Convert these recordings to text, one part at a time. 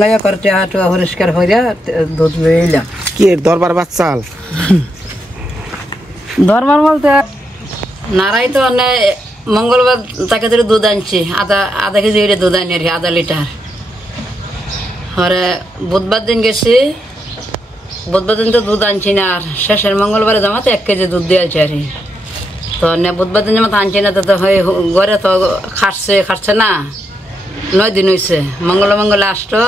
গায়া করতে হাঁটু পরিষ্কার হইয়া দুধ লইলাম। কি এর দরবার বাচ্চাল? দরবার বলতে নারাই তো মঙ্গলবার তাকে ধরে দুধ আনছি, আধা কেজি দুধ আনি আর কি, আধা লিটার। পরে বুধবার দিন গেছি, বুধবার দিন তো দুধ আনছি না, আর শেষের মঙ্গলবারে জমাতে 1 কেজি দুধ দিয়েছি আর কি। তো বুধবার দিন জমাতে আনছি না, তো ঘরে তো খাটছে না। 9 দিন হয়েছে, মঙ্গলে আসতো,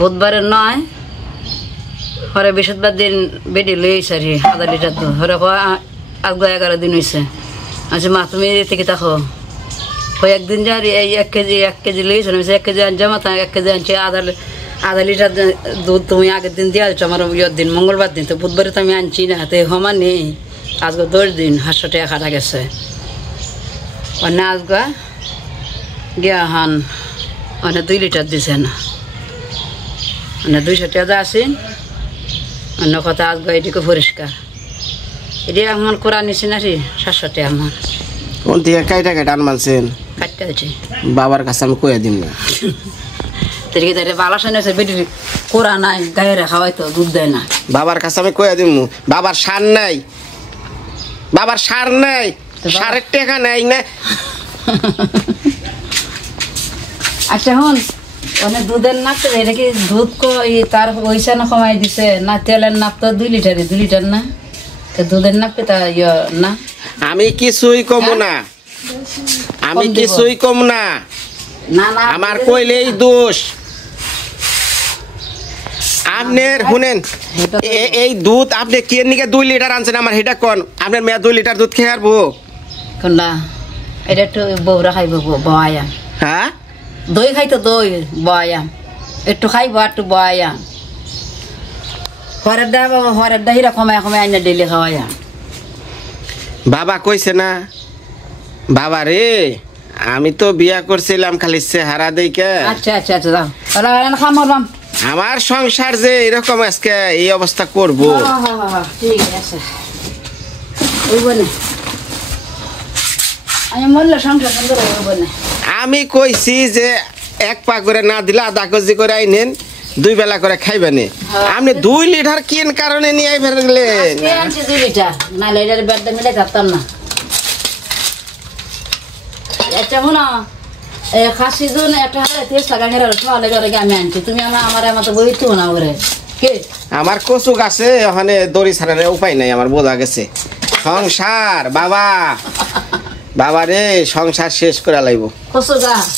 বুধবারে 9, পরে বৃহস্পতিবার দিন বেডি লইছে আর কি, আধা লিটার দুধ। পরে আজকে 11 দিন হয়েছে। আচ্ছা মা তুমি থেকে থাকো, একদিন যা এই 1 কেজি লইছে, 1 কেজি আনছে মাথা, 1 কেজি আনছে, আধা লিটার দুধ তুমি আগের দিন দিয়ে আসছো আমার দিন মঙ্গলবার দিন। তো বুধবারে তো আমি আনছি না, তো হমা নেই। আজকে 10 দিন 500 টাকা খাটা গেছে। অন্য আজকে গিয়া হান 2 লিটার দিছে না, 200 টাকা আসেন। অন্য কথা আজকে এটিকে পরিষ্কার এটি আমার কোরআন নিছি না রে, 700 টাকা আমার। কোন থেকে কাইটা আন মানছেন? কাটতে হচ্ছে বাবার কাছে আমি কইয়া দিম না। বালা সান বেটি কোরা নাই, গায়ে খাওয়াই তো দুধ দেয় না। বাবার কাছে আমি কইয়া দিম, বাবার সার নাই, বাবার সার নাই, সারের টাকা নাই না। আচ্ছা হন অনেক দুধের নাপতে এটা কি দুধ তার পয়সা না কমাই দিছে না? তেলের নাপ তো 2 লিটার না, তো দুধের নাপতে তা না। আমি কিছুই কম না, আমি কিছুই কম না, আমার কইলেই দোষ। আপনার শুনেন, এই দুধ আপনি কে নিকে 2 লিটার আনছেন আমার সেটা কোন? আপনার মেয়ে 2 লিটার দুধ খেয়ে আরবো কোনটা? এটা একটু বউরা খাইব বয়াম। হ্যাঁ দই খাইতো, দই বয়াম একটু খাইব, একটু বয়াম হরের দা বাবা, হরের দা হিরা কমায় আইনা ডেলি খাওয়াইয়া। বাবা কইছে না, বাবা রে আমি তো বিয়া করছিলাম খালি চেহারা দেখে। আচ্ছা আচ্ছা আচ্ছা যাও খামার। আমার সংসার যে এরকম আজকে এই অবস্থা করবো, ঠিক আছে আমি মরলে সংসার সুন্দর হইব না। আমি কইছি যে 1 পা করে না দিলে আধা কেজি করে আইনেন, 2 বেলা করে খাইবেন। আপনি 2 লিটার কিন কারণে নিয়ে ফেললেন? 2 লিটার না লিটার বেড মিলে থাকতাম না। আচ্ছা শোনো, খাসি জন একটা হারে 30 টাকা করে আমি আনছি, তুমি আমার মতো বইতো না ওরে কে? আমার কচু গাছে ওখানে দড়ি ছাড়ার উপায় নাই, আমার বোঝা গেছে। সংসার বাবা, বাবা রে সংসার শেষ করে লাইব। কচু গাছ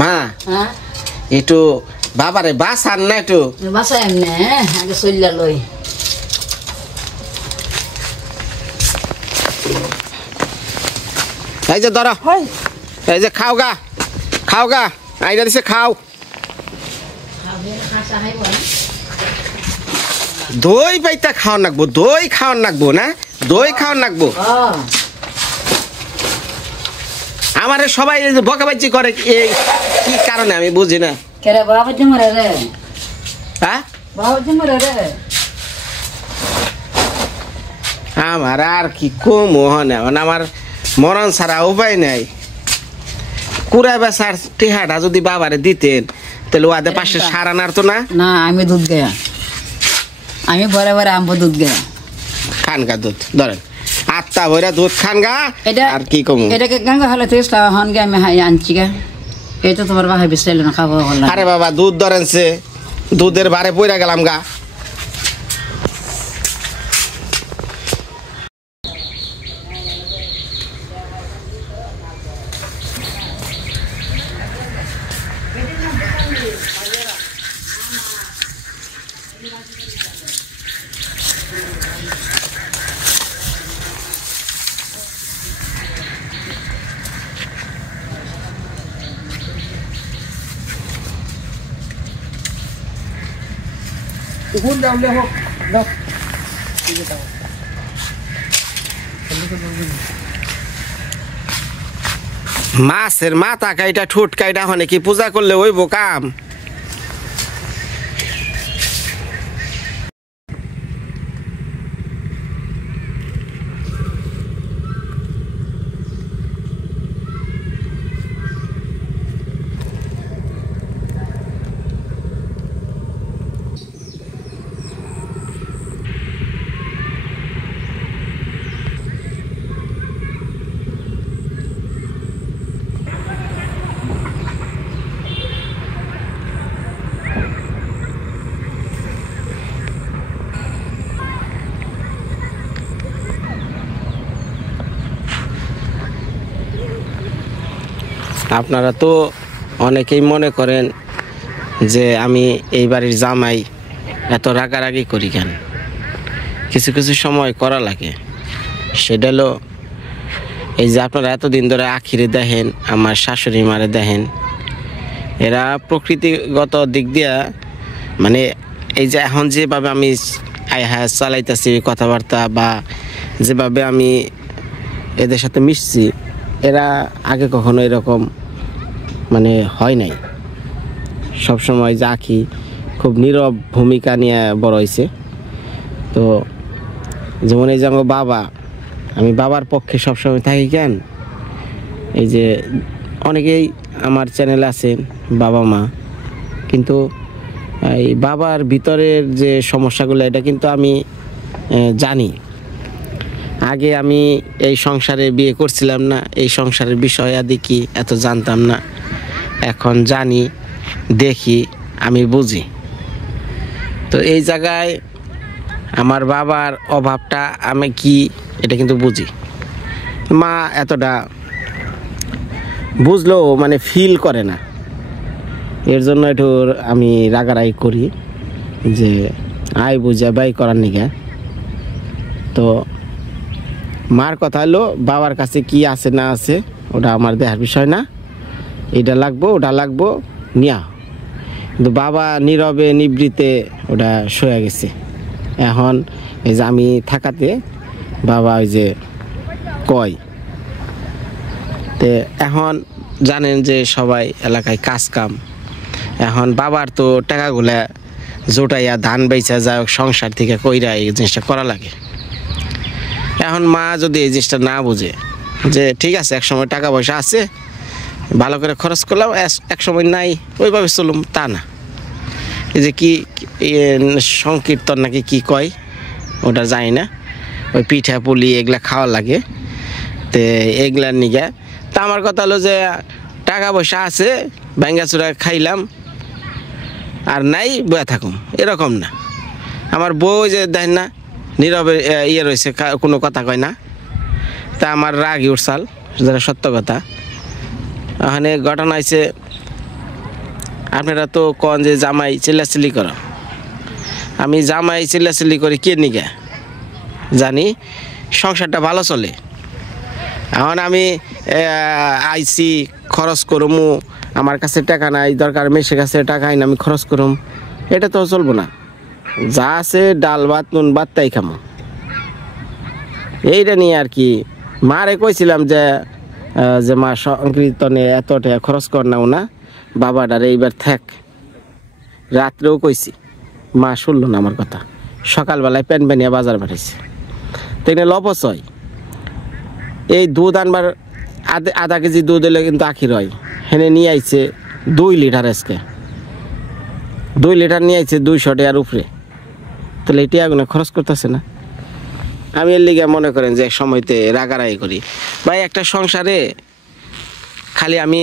মা একটু বাবারে বাসান না, একটু বাসা এমনি আগে চলিয়া লই। এই যে ধরো, এই যে খাও গা আইনা দিছে, খাও। দই পাইতা খাওয়ান লাগবো, দই খাওয়ান লাগবো না, দই খাওয়ান লাগবো। আমার সবাই বকাবাজি করে কি কারণে আমি বুঝি না। হ্যাঁ আমার আর কি কম হনে, আমার মরণ ছাড়া উপায় নাই। কুড়া বেচার টিহাটা যদি বাবারে দিতেন তাহলে ওদের পাশে সার আনার তো না। না আমি দুধ গেয়া, আমি ভরে ভরে আনবো দুধ গেয়া। খানগা দুধ ধরেন, 8টা ভরে দুধ খানগা। আর কি কম এটাকে গঙ্গা হলে 30 টাকা হন গে আমি আনছি গা। এই তো তোমার বাসায় বিছাইল না খাবো। আরে বাবা দুধ ধরেনছে, দুধের বারে পইরা গেলাম গা। মাছের মাথা কাইটা ঠোঁট কাইটা হনে কি পূজা করলে ওইব কাম? আপনারা তো অনেকেই মনে করেন যে আমি এই বাড়ির জামাই, এত রাগারাগি করি কেন? কিছু কিছু সময় করা লাগে। সেটা হলো এই যে আপনারা এতদিন ধরে আখিরে দেখেন, আমার শাশুড়ি মারে দেখেন, এরা প্রকৃতিগত দিক দিয়া মানে এই যে এখন যেভাবে আমি চালাইতেছি কথাবার্তা বা যেভাবে আমি এদের সাথে মিশছি, এরা আগে কখনো এরকম মানে হয় নাই। সবসময় যে আখি খুব নীরব ভূমিকা নিয়ে বড় হয়েছে। তো যেমন এই যে আমার বাবা, আমি বাবার পক্ষে সবসময় থাকি কেন? এই যে অনেকেই আমার চ্যানেলে আছেন বাবা মা, কিন্তু এই বাবার ভিতরের যে সমস্যাগুলো এটা কিন্তু আমি জানি। আগে আমি এই সংসারে বিয়ে করছিলাম না, এই সংসারের বিষয় আদি কি এত জানতাম না। এখন জানি, দেখি, আমি বুঝি। তো এই জায়গায় আমার বাবার অভাবটা আমি কি এটা কিন্তু বুঝি। মা এতটা বুঝলেও মানে ফিল করে না, এর জন্য একটু আমি রাগারাগি করি যে আয় বুঝা ব্যয় করার নিকে। তো মার কথা হলো বাবার কাছে কি আছে না আছে ওটা আমার দেখার বিষয় না, এটা লাগবো ওটা লাগবো নিয়া। কিন্তু বাবা নীরবে নিবৃতে ওটা সয়ে গেছে। এখন এই যে আমি থাকাতে বাবা ওই যে কয়, তে এখন জানেন যে সবাই এলাকায় কাজ কাম, এখন বাবার তো টাকাগুলা জোটাইয়া ধান বেচা যায় সংসার থেকে কইরা এই জিনিসটা করা লাগে। এখন মা যদি এই জিনিসটা না বুঝে যে ঠিক আছে এক সময় টাকা পয়সা আছে ভালো করে খরচ করলাম, এক সময় নাই ওইভাবে চলুম, তা না। এই যে কি সংকীর্তন নাকি কি কয় ওটা জানি না, ওই পিঠা পুলি এগুলা খাওয়া লাগে, তো এগুলার নিগা। তা আমার কথা হলো যে টাকা পয়সা আছে ভাঙ্গাচুরা খাইলাম আর নাই বয়ে থাকুম, এরকম না। আমার বউ যে দেখেন না নীরবে ইয়ে রয়েছে, কোনো কথা কয় না, তা আমার রাগই উঠছাল, যেটা সত্য কথা। ওখানে ঘটনা হয়েছে, আপনারা তো কন যে জামাই চিল্লাচিল্লি কর, আমি জামাই চিল্লাচিল্লি করি কে নিগা জানি সংসারটা ভালো চলে। এখন আমি আইসি খরচ করমু, আমার কাছে টাকা নাই, দরকার মেসের কাছে টাকা আইন আমি খরচ করুম, এটা তো চলবো না। যা আছে ডাল ভাত নুন ভাত তাই খামো, এইটা নিয়ে আর কি। মারে কইছিলাম যে মা সংকীর্তনে এত টাকা খরচ কর নাও না, বাবাটারে এইবার থাক। রাত্রেও কইছি, মা শুনলো না আমার কথা। সকালবেলায় প্যান প্যানিয়া বাজার পাঠাইছে, তাই না লপচয়। এই দুধ আনবার আধা কেজি দুধ হলে কিন্তু আখি রয়, হেনে নিয়ে আইছে 2 লিটার, আজকে 2 লিটার নিয়ে আইছে 200 টাকার উপরে। তাহলে এটি আগুনে খরচ করতেছে না। আমি এর লিগে মনে করেন যে এক সময়তে রাগারাগি করি ভাই। একটা সংসারে খালি আমি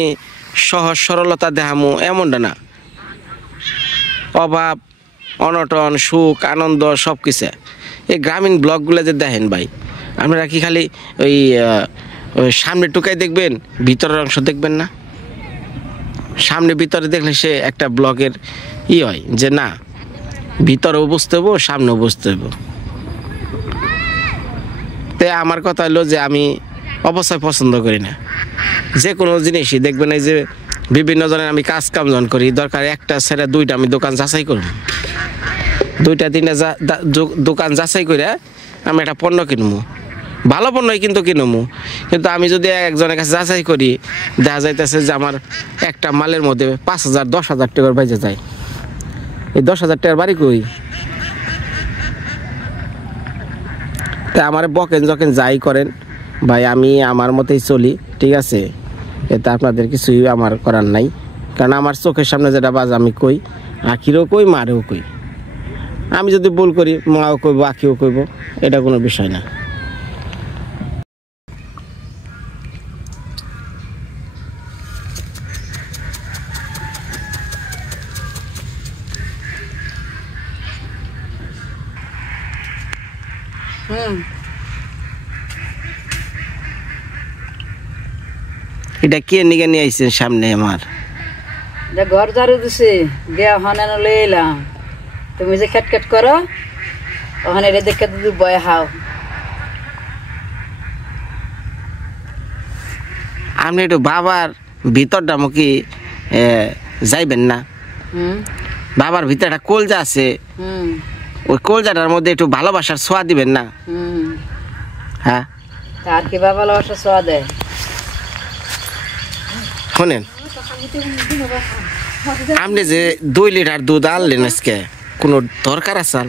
সহজ সরলতা দেখামু এমনটা না, অভাব অনটন সুখ আনন্দ সব কিছু। এই গ্রামীণ ব্লগগুলো যে দেখেন ভাই, আপনারা কি খালি ওই সামনে টুকাই দেখবেন, ভিতরের অংশ দেখবেন না? সামনে ভিতরে দেখলে সে একটা ব্লগের হয় যে না, ভিতরেও বুঝতে হবো সামনেও বুঝতে হবো। তাই আমার কথা হলো যে আমি অবশ্যই পছন্দ করি না যে কোনো জিনিসই। দেখবেন এই যে বিভিন্ন জনের আমি কাজ কাম জন করি, দরকার একটা ছেড়ে 2টা আমি দোকান যাচাই করব, 2টা 3টা দোকান যাচাই করে আমি একটা পণ্য কিনবো, ভালো পণ্যই কিন্তু কিনবো। কিন্তু আমি যদি একজনের কাছে যাচাই করি, দেখা যাইতেছে যে আমার একটা মালের মধ্যে 5,000 10,000 টাকার বাইজে যায়। এই 10,000 টাকার বাড়ি কই? তাই আমার বকেন যখন যাই করেন ভাই, আমি আমার মতেই চলি, ঠিক আছে? এতে আপনাদের কিছুই আমার করার নাই, কারণ আমার চোখের সামনে যেটা বাজ আমি কই, আখিরও কই মারেও কই। আমি যদি ভুল করি মাও কইব আখিও কইব, এটা কোনো বিষয় না। এটা কে নিয়ে নিয়ে আইছেন সামনে আমার? যে ঘর ঝাড়ু দিছি গিয়া ওখানে লই এলাম, তুমি যে খেটখেট করো ওখানে এটা দেখে তুমি বয়ে হাও। আপনি একটু বাবার ভিতরটা মুখি যাইবেন না? বাবার ভিতরে একটা কলজা আছে, ওই কলজাটার মধ্যে একটু ভালোবাসার ছোঁয়া দিবেন না? হ্যাঁ, আর কি বাবা ভালোবাসার ছোঁয়া দেয়? শোনেন, আপনি যে 2 লিটার দুধ আনলেন আজকে, কোনো দরকার আসাল?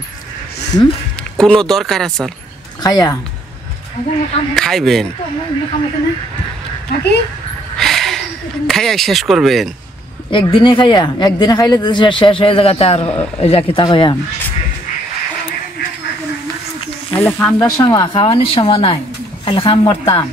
কোনো দরকার আসাল? খাইয়া খাইবেন, খাইয়া শেষ করবেন। একদিনে খাইয়া, একদিনে খাইলে শেষ হয়ে জায়গাতে আর যা কিতা খাইয়া খাইলে খামদার সময়, খাওয়ানোর সময় নাই, খাইলে খাম মরতাম।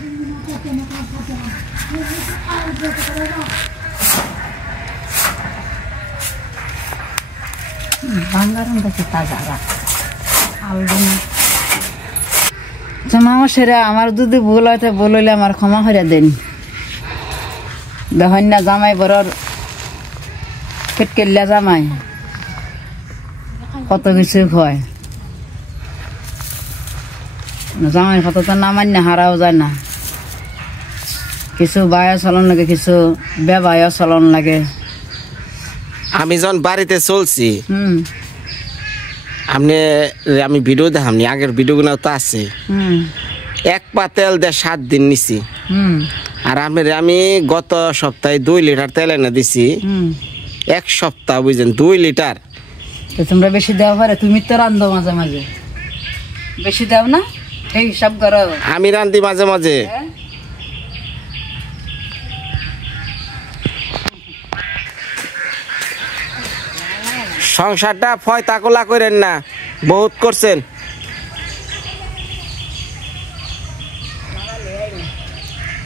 মামা সেরা আমার যদি ভুল হয়তো বললে আমার ক্ষমা করে দেন। দেখেন না জামাই বড়র কেটকেল্লা জামাই কত কিছু হয়, জামাই কত তো নামাই না, হারাও যায় না। কিছু বায়া চলন লাগে, কিছু বেবায়া চলন লাগে। আমি যখন বাড়িতে চলছি, আমি ভিডিও দেখামনি, আগের ভিডিওগুলো তো আছে। 1 পা তেল দিয়ে 7 দিন নিছি। আর আমি গত সপ্তাহে 2 লিটার তেল এনে দিছি। 1 সপ্তাহ বুঝছেন, 2 লিটার। তোমরা বেশি দেওয়া পারে, তুমি তো রান্ধো মাঝে মাঝে, বেশি দাও না? এই সব করো, আমি রান্ধি মাঝে মাঝে। সংসারটা ফয়তাকলা করেন না, বহুত করছেন।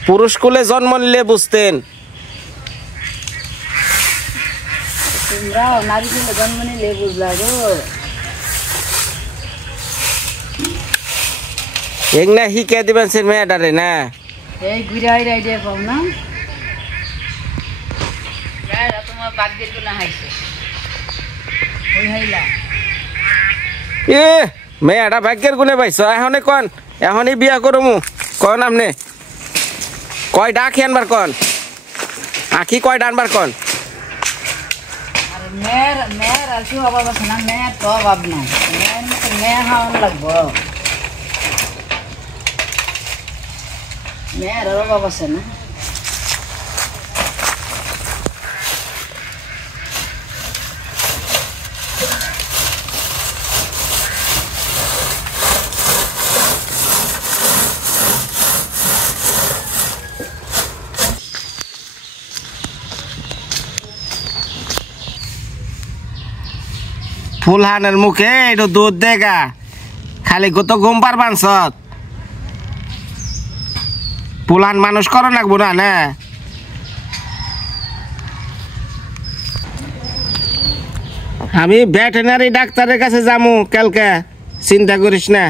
পুরুষ কুলে জন্ম নিলে বুঝতেন। তোমরাও নারী কুলে জন্ম নিলে বুঝলা গো। এগনা শিখে দিবেন সে মেয়েটারে না? এই ঘুরাই রাইডে পাও না, তোমার বাগ্যের গুণা হাইছে। মেয়েটা ভাগ্যের গুণে পাইছ, এখনই কন, এখনই বিয়া করমু কন। আপনি কয়টা আখি আনবার কন, আখি কয়টা আনবার কন। মেয়ের মেয়ের আর কি অভাব আছে না? মেয়ের তো অভাব নাই, মেয়ের মতো মেয়ে খাওয়ান লাগবো, মেয়ের অভাব আছে না? ফুলহানের মুখে একটু দুধ দেগা, খালি কত ঘুম পারবান সত। ফুলহান মানুষ করো না বুড়া না? আমি ভেটেরিনারি ডাক্তারের কাছে যামু কালকে, চিন্তা করিস না।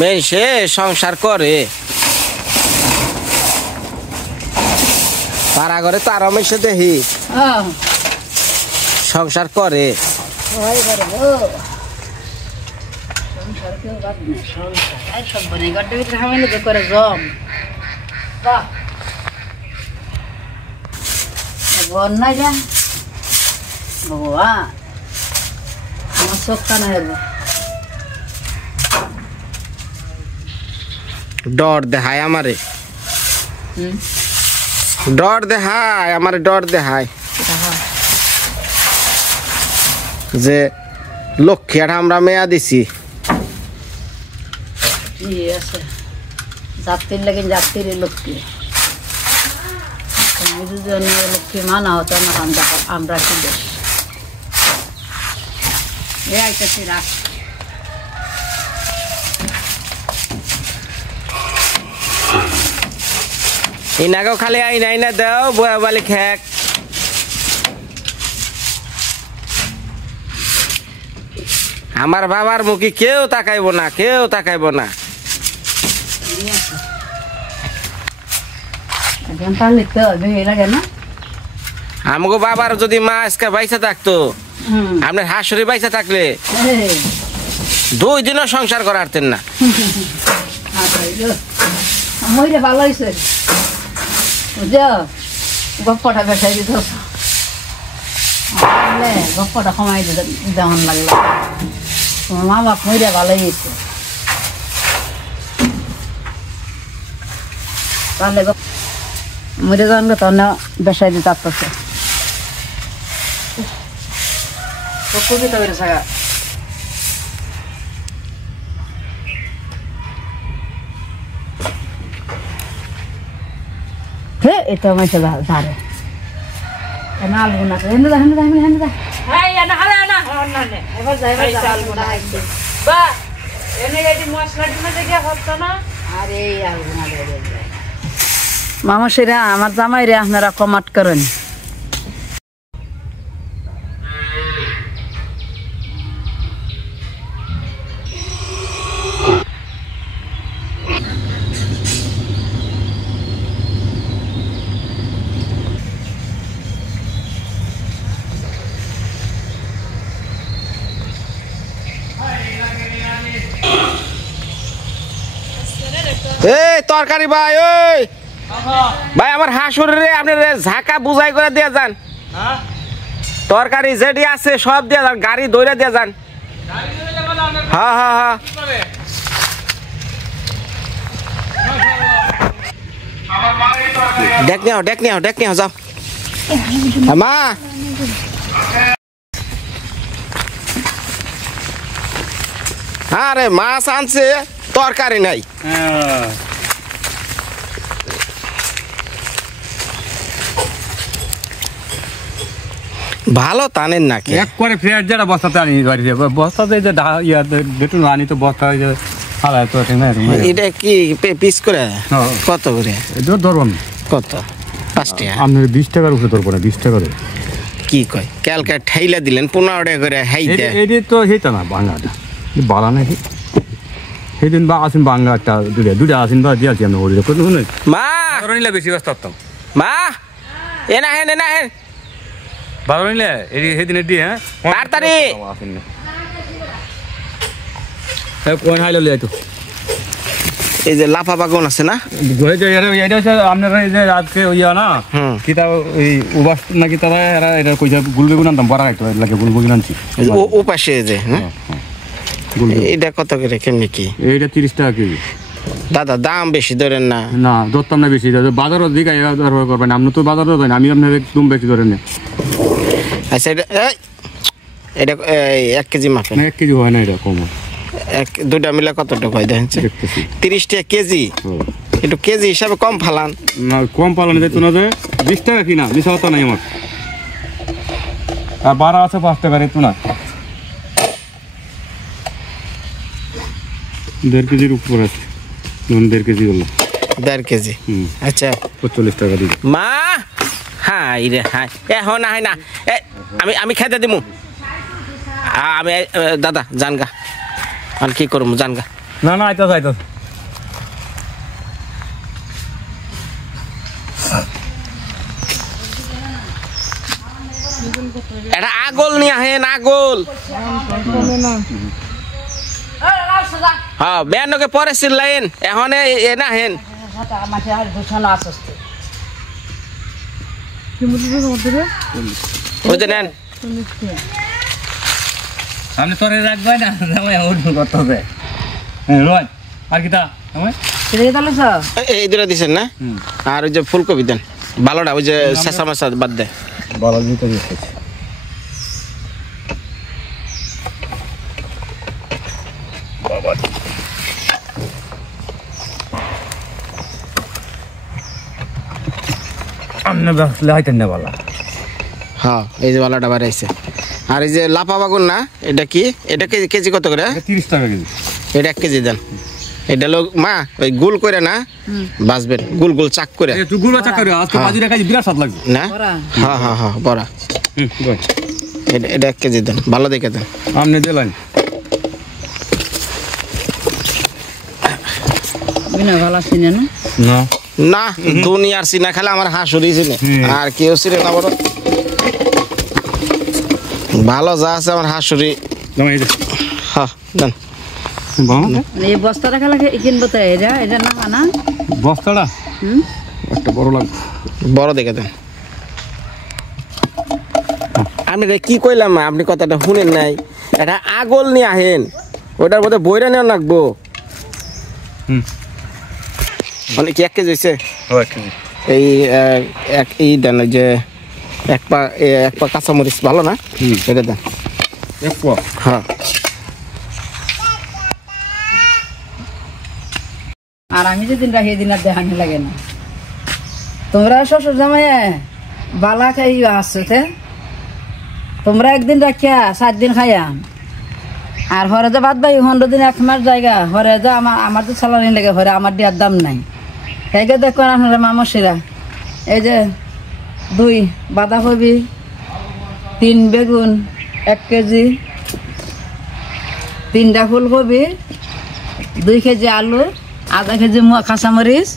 মেয়ে সংসার করে, পাড়া ঘরে তো আরো মেশে দেখি সংসার করে। আমার চোখ কানা ডর দেখায় আমারে, ডর দেখায় আমারে, ডর দেখায় যে লক্ষ্মীটা আমরা মেয়া দিছি। যাত্রীর লাগে যাত্রীর লক্ষ্মী, আমি যদি অন্য লক্ষ্মী মা না হতো না আমরা কি দেশ এ আইতেছি রাখ ইনাকেও খালি আইনা আইনা দাও বয়া বালি খেক আমার বাবার মুখে কেউ তাকাইব না কেউ তাকাইব না পারলে তো ভেঙে লাগে না আমাকে বাবার যদি মা আজকে বাইসা থাকতো আপনার হাসুরি বাইসা থাকলে 2 দিনও সংসার করারতেন না মইরে ভালো হয়েছে বুঝছো গপ্পটা বেসাই দিত গপ্পটা কমাই দিত যেমন লাগলো তোমার মা বাপ মইরে ভালো হয়েছে তাহলে মরে যান গো তখন বেসাই দিতে আসতেছে কবিতা বেড়ে থাকা হে এটা মাইছে ধারে না আলগুনা হেন্দা হেন্দা হেন্দা হেন্দা এই না হারে না না এবার যাই এবার আলগুনা বা এনে গাড়ি মশলা দিনা দেখে হতো না আরে এই আলগুনা দেবে মামা সেরা আমার জামাই রে আপনারা কমাট করেন এই তরকারি ভাই ওই ভাই আমার হাসুর রে আপনি ঝাঁকা বুঝাই করে দিয়ে যান তরকারি যেটি আছে সব দিয়ে যান গাড়ি দৌড়ে দিয়ে যান হ্যাঁ হ্যাঁ হ্যাঁ ডেক নিও যাও মা আরে মাছ আনছে তরকারি নাই ভালো টানেন নাকি এক করে ফের যেটা বস্তাতে আনি বাড়িতে বস্তাতে যে বেটুন আনি তো বস্তা যে হালায় তো এটা কি পিস করে কত করে এটা ধরবো আমি কত 5 টাকা আপনার 20 টাকার উপরে ধরবো না 20 টাকা কি কয় ক্যালকা ঠাইলা দিলেন 15 টাকা করে হাইতে এটি তো সেইটা না বাংলাটা বালা নাকি সেদিন বা আসেন বাংলা একটা দুটা আসেন বা দিয়েছি আমি ওর শুনে মা নিলে বেশি ব্যস্ত থাকতাম মা এ না হেন ভালো নিলে এটি সেদিন দিয়ে হ্যাঁ তাড়াতাড়ি আসেন না কোন হাইলে লিয়ে তো এই যে লাফা বাগন আছে না এটা হচ্ছে আপনারা এই যে আজকে ইয়া না কিতা ওই উবাস নাকি তারা এরা এটা কইছে গুলবেগুন আনতাম বড় একটা লাগে গুলবেগুন আনছি ও পাশে যে হ্যাঁ এটা কত করে কেমনি কি এইটা 30 টাকা কেজি দাদা দাম বেশি ধরেন না না ধরতাম না বেশি বাজারও দিকে করবেন আপনি তো বাজারও দেন আমি আপনার একদম বেশি ধরেন না আচ্ছা এটা 1 কেজি মাপেন 1 কেজি হয় না এটা কম দুটা মিলে কত টাকা হয় দেখেন 30 টাকা কেজি একটু কেজি হিসাবে কম ফালান না কম পালন যেত না যে 20 টাকা কিনা মিশা হতো নাই আমার আর 12 আছে 5 টাকা রেত না 1.5 কেজির উপর আছে 1.5 কেজি হলো 1.5 কেজি আচ্ছা 45 টাকা দিই মা হাই রে হাই এখন না হয় না আমি খেতে দিমু আমি দাদা জানগা আর কি করবো জানগা না না আইতাস এটা আগল নিয়ে আহেন আগল হ্যাঁ বেয়ানকে পরে চিল্লাইন এখন এ না হেন বুঝতে নেন আপনি তোরে রাখবে না করতে হবে রোজ আর কিতা এই দুটা দিচ্ছেন না আর ওই যে ফুলকপি দেন ভালোটা ওই যে শেষা মাছা বাদ দেয় ভালো দিতে দিয়েছে আমনে বাসলে হাইতেন না বালা হ্যাঁ এই যে বালাটা বাড়াইছে আর এই যে লাপা বাগুন না এটা কি এটা কেজি কত করে 30 টাকা কেজি এটা 1 কেজি দেন এটা লোক মা ওই গোল করে না বাসবেন গোল গোল চাক করে তুই গুলো চাক করে আজকে বাজি রাখাই বিরাট স্বাদ লাগবে না হ্যাঁ হ্যাঁ হ্যাঁ বড়া বল এটা 1 কেজি দেন ভালো দেখে দেন আমনে দিলেন বিনা ভালো চিনে না না না দুনিয়ার সিনা খেলে আমার হাসুরি চিনে আর কেউ চিনে না বড় ভালো যা আছে আমার হাসুরি জমা এই হ্যাঁ দেন এই বস্তাটা খেলা কিনবো তো এটা না না বস্তাটা একটা বড় লাগবে বড় দেখে দেন আমি কি কইলাম আপনি কথাটা শুনেন নাই এটা আগল নিয়ে আহেন ওটার মধ্যে বইরা নেওয়া লাগবো মানে কি 1 কেজি হয়েছে এই এই দেন যে এক পা কাঁচামরিচ ভালো না এটা দেন হ্যাঁ আর আমি যেদিন রাখি দিন আর দেখানি লাগে না তোমরা শ্বশুর জামাই বালা খাই আসছে তোমরা একদিন রাখিয়া 7 দিন খাইয়া আর হরে যে বাদ ভাই 15 দিন 1 মাস জায়গা হরে যে আমার তো সালানি লেগে হরে আমার দেওয়ার দাম নাই সেইকে দেখো আপনারা মামসিরা এই যে 2 বাঁধাকপি 3 বেগুন 1 কেজি 3টা ফুলকপি 2 কেজি আলু 1/2 কেজি কাঁচামরিচ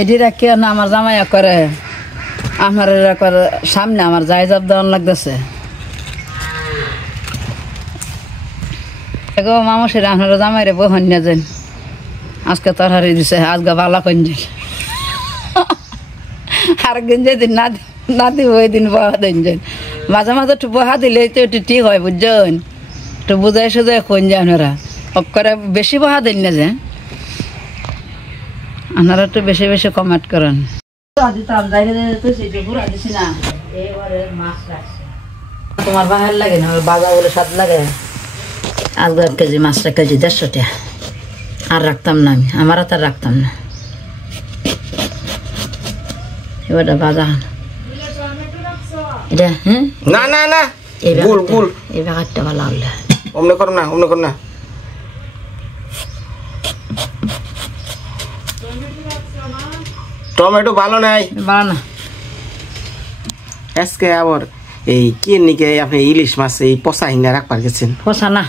এটি রাখি না আমার জামাই করে আমার সামনে আমার যাই যাব দেওয়ান লাগতেছে এগো মামসিরা আপনারা জামাইরে বহন নিয়ে যান আজকে তরহারি দিছে আজকে ভালো কঞ্জি আর যেদিন না দিব ওই দিন বহা দেন যান মাঝে মাঝে একটু বহা দিলে তো একটু ঠিক হয় বুঝছেন একটু বুঝাই সুঝাই কোন যে আপনারা করে বেশি বহা দেন না যে আপনারা একটু বেশি বেশি কমেন্ট করেন তোমার বাহার লাগে না বাজা বলে স্বাদ লাগে আজকে 1 কেজি মাছ 1 কেজি 150 টাকা আর রাখতাম না আমি আমার আর রাখতাম না এবার বাজা এটা হ্যাঁ না না না গোল গোল এই ব্যাগটা ভালো হলো অমনে করো না টমেটো ভালো নাই ভালো না আজকে আবার এই কি নিকে আপনি ইলিশ মাছ এই পচা হিঙ্গা রাখবার গেছেন পচা না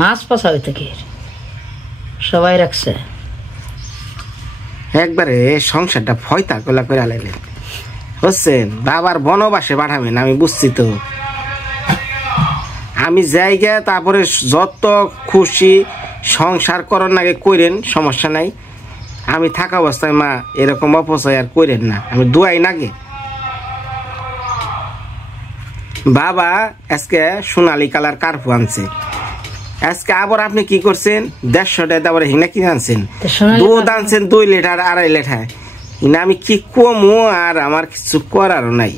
মাছ পচা হইতে কি সবাই রাখছে একবারে সংসারটা ফয়তা গোলা করে আলাইলেন বুঝছেন বাবার বনবাসে পাঠাবেন আমি বুঝছি তো আমি যাইগা তারপরে যত খুশি সংসার করার আগে কইরেন সমস্যা নাই আমি থাকা অবস্থায় মা এরকম অপচয় আর কইরেন না আমি দুয়াই নাগে বাবা আজকে সোনালী কালার কার্পু আনছে আজকে আবার আপনি কি করছেন 150 টাকা আবার হিংনা কি আনছেন দুধ আনছেন 2 লিটার 2.5 লিটার না আমি কি কমু আর আমার কিছু করার নাই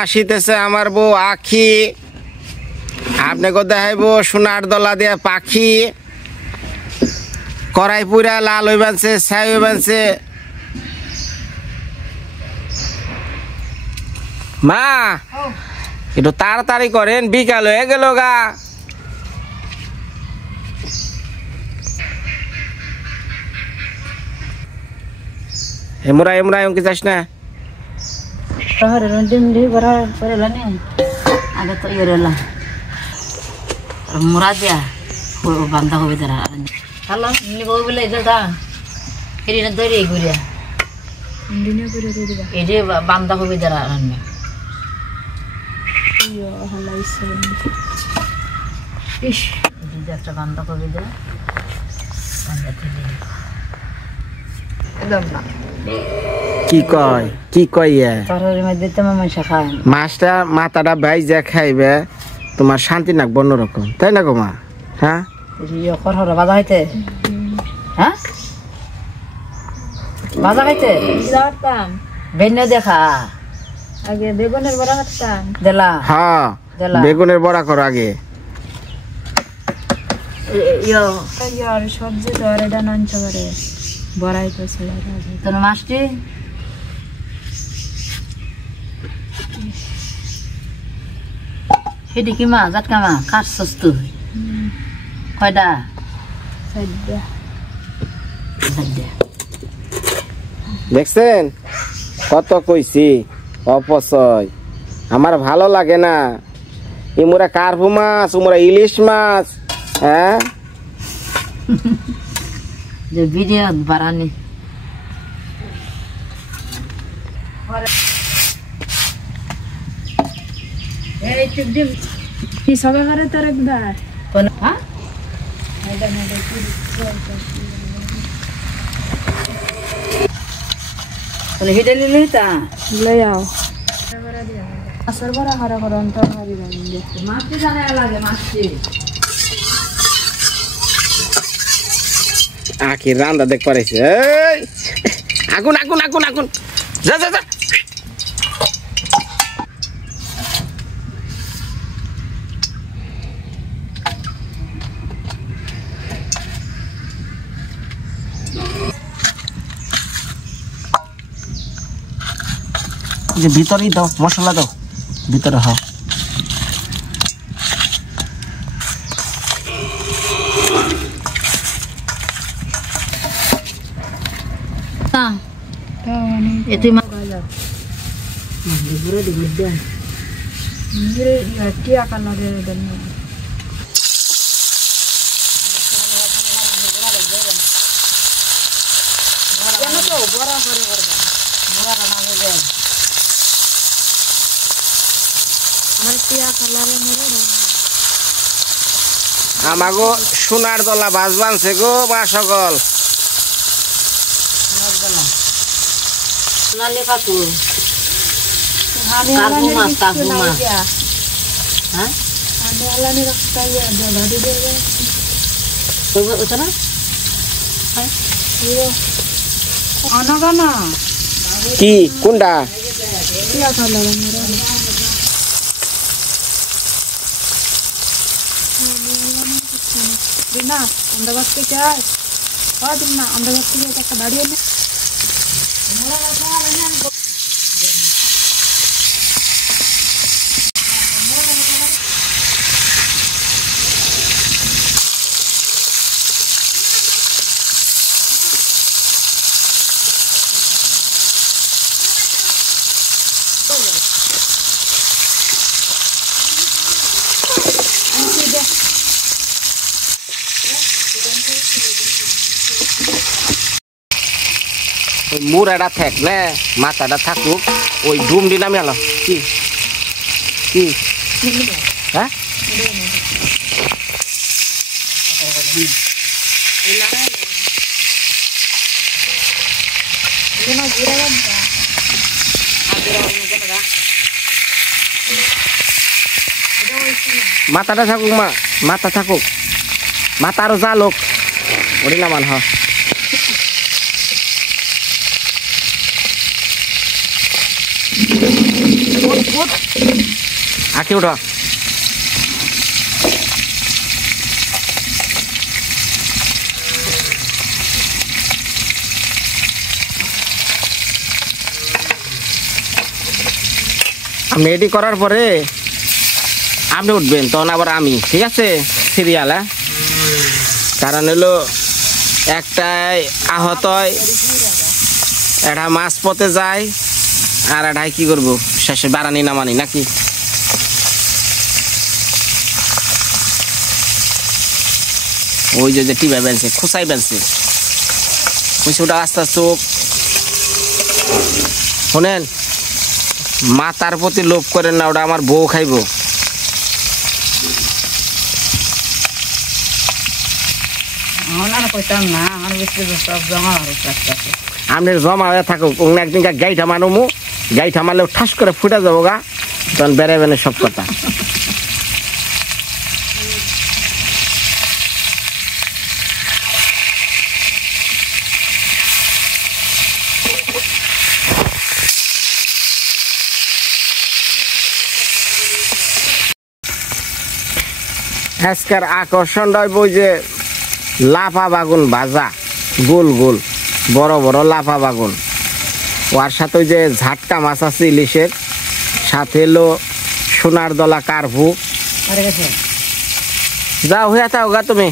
আসিতেছে আমার বউ আখি আপনাকে দেখাইব সোনার দলা দিয়া পাখি কড়াই পুরা লাল হয়ে বানছে ছাই হয়ে বানছে মা একটু তাড়াতাড়ি করেন বিকাল হয়ে গেল গা এমরা কি যাস না আগে তো ইয়েলা মুরা দিয়া বান্ধা হবে তারা হ্যালো নিব বলে এটা এটি না ধরে ঘুরিয়া এটি বান্ধা হবে তারা রান্না একটা বান্ধা হবে দেয় কি কয় তরকারির মধ্যে তো মাংস খায় মাছটা মাথাটা বাইজা খাইবে তোমার শান্তি নাকবো অন্যরকম তাই না গো মা হ্যাঁ বাজা খাইতে হ্যাঁ বাজা খাইতে বেন্য দেখা আগে বেগুনের বড়া খাতাম দিলা হ্যাঁ দেলা বেগুনের বড়া করো আগে। ইয়ো यार सब्जी तो अरे डान चले बड़ाई तो चला তোর মাছটি সেটি কি মাছ জাটকা মাছ কাটছস তুই কয়টা सद्या সাইডে দেখছেন কত কইছি অপচয়, আমার ভালো লাগে না। ইমুরা কার্পু মাছ, উমরা ইলিশ মাছ, হ্যাঁ যে ভিডিও বাড়ানি এই চুপ দিম ये सब करे तो रखदा কোন হ্যাঁ কোন হিডে লিলি তা ले आओ असर बड़ा हरा करन तो हरी बंदे মাছটি জানা লাগে মাছটি আখি রান্দা দেখ পারাইছে। এই আগুন আগুন আগুন আগুন, যা যা যা। যে ভিতরেই দাও মশলা, দাও ভিতরে। হ তা तो वानी এটি মা गाजा পুরো দিবে मेरे क्या कलर है दन हमारे क्या कलर है मेरे আমাগো সোনার দলা বাস বানছে গো মা সকল। সোনালি কাকু खाने काबू वाला मास, काबू ने मास। क्या হ্যাঁ खाने वाला ने रखता है दला दे देगा ওটা না ये आना का ना কি কোনটা? क्या कलर है मेरा बिना अंदर के क्या है और बिना अंदर के क्या गाड़ी है মুড়াটা থাকলে মাথাটা থাকুক, ওই ডুমডি নামে আলো। কি কি হ্যাঁ মাথাটা থাকুক, মাথা থাকুক, মাথা আরো জালোক ওটি নামান। হ আঁকি উঠো। আপনি এডি করার পরে আপনি উঠবেন, তখন আবার আমি, ঠিক আছে সিরিয়াল। হ্যাঁ কারণ হলো একটাই আহত হয়, এটা মাছ পথে যায়, আর এটাই কি করবো শেষে বাড়ানি নামানি নাকি। ওই যে টিপা বেলছে, খুসাই বেলছে, ওটা আস্তে আস্তে শোনেন, মাতার প্রতি লোভ করেন না, ওটা আমার বউ খাইবো। আমার কইতাম না আমার বেশি সব জমা হচ্ছে আপনার জমা হয়ে থাকুক, অন্য একদিন গাইটা মারুমু, গাইটা মারলেও ঠাস করে ফুটে যাবো গা, তখন বেড়াবেন সব কথা। আজকের আকর্ষণ রইব যে লাফা বাগুন ভাজা, গোল গোল বড় বড় লাফা বাগুন। ওর সাথে ওই যে ঝাটকা মাছ আছে ইলিশের, সাথে এলো সোনার দলা কার্ভু। যাও হয়ে থাও গা তুমি।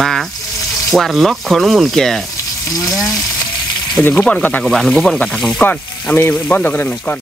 মা ওর লক্ষণ মন কে ওই যে গোপন কথা কব, গোপন কথা কব কন, আমি বন্ধ করে নি কন।